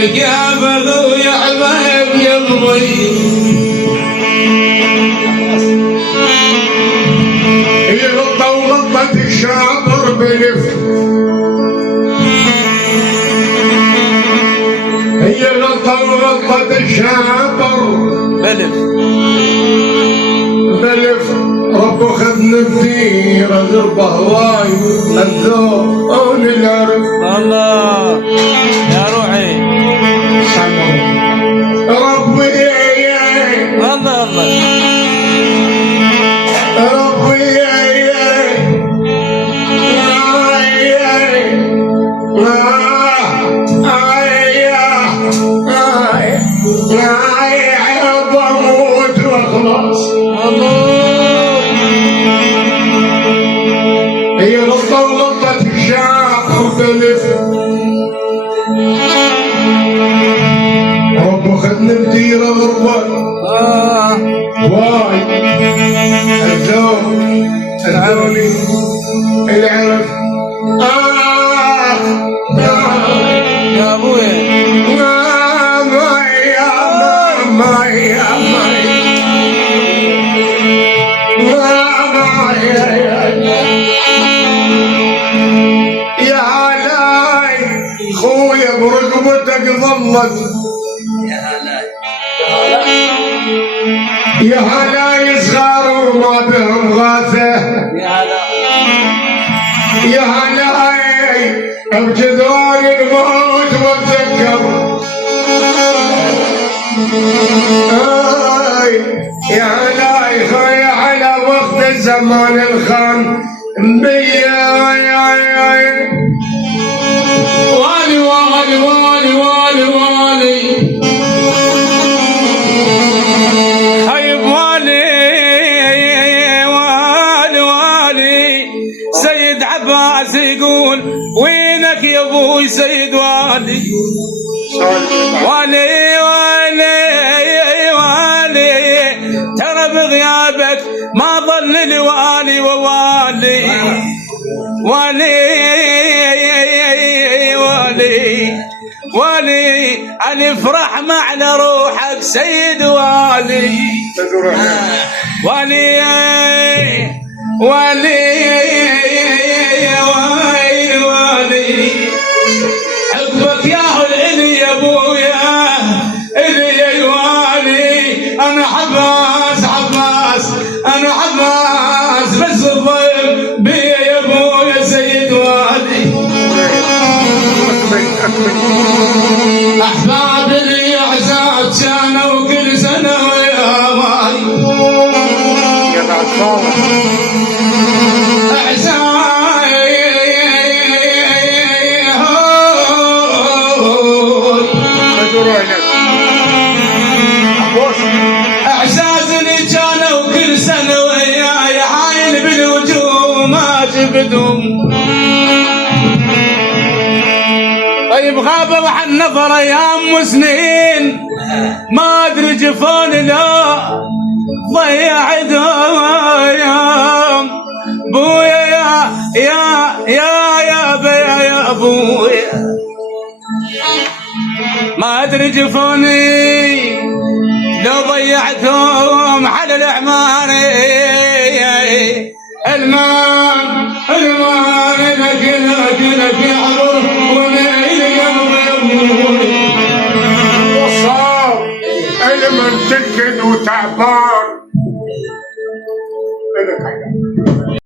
لك يا بدو يا حبايب قلبي. هي غلطة وغلطة الشاطر بلف، هي غلطة وغلطة الشاطر بلف بلف. ربه خذني بديرة ذربة هواي الذوق العرف. الله يا روحي ربي الله الله ربي بموت واخلص. هي غلطة وغلطة الشاطر بلف، ربه خذني بديرة ضربة واي الذوق العربي العرف. يا ابويا يا هلاي خويا برقبتك ظلت. يا هلاي صغار وما بهم غاثه. يا هلاي بجدران الموت واتذكر. يا هلاي خويا على وقت زمان الخان بيا. والي والي والي والي والي حيب والي والي والي. سيد عباس يقول وينك يا ابوي سيد والي. والي والي والي ترى بغيابك ما ظل لي والي ووالي. والي والي والي الافرح معنا روحك سيد والي. والي والي والي والي حبك يا العلي يا ابويا الي يا والي. انا حباس حباس انا حباس بس الضيف بيا يا ابويا سيد والي. احباب لي اعزاد كانوا كل سنه ويا والي. اعزازني كانوا كل سنه وياي عايل بالوجوه ما جبدهم. طيب غابوا عن نظر ايام وسنين ما ادري جفون لا ضيع ايام. بويا يا بيا يا ابويا ما ادري جفوني لو ضيعتهم على الاعمار. المان لك يا عروس وليل قلبي وصار المن تكد وتعبان.